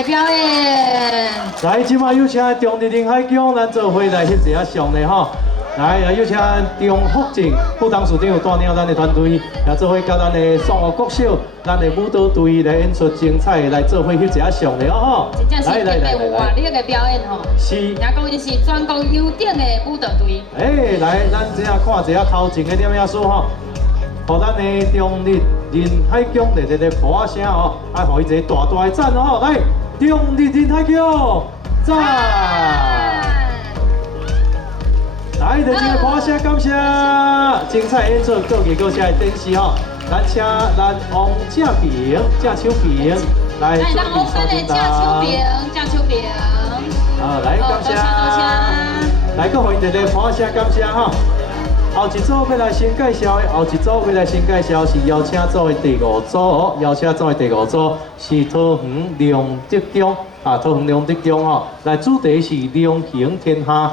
的表演。来，今晚有请中日林海宫，咱做伙来翕一下相的吼。来，有请中福镇副董事长带领咱的团队，也做伙甲咱的双乐国小、咱的舞蹈队来演出精彩，来做伙翕一下相的吼。真正是特别有活力的表演吼。是。也讲伊是全国优等的舞蹈队。来，咱这下看一下头前的点样数吼，互咱的中日林海宫来鼓声吼，啊，互伊一个大大的赞吼，来，中日林海宫赞！来，就这个鼓声感谢，精彩演出，各位各社的展示吼，咱请咱王正平、郑秋平来做咱王咱的郑秋平、郑秋平。来感谢，来，各位一个鼓声感谢吼。后一组要来先介绍的，后一组要来先介绍是邀请组的第五组，邀请组的第五组是桃园良德宫，桃园良德宫吼，来主题是良行天下。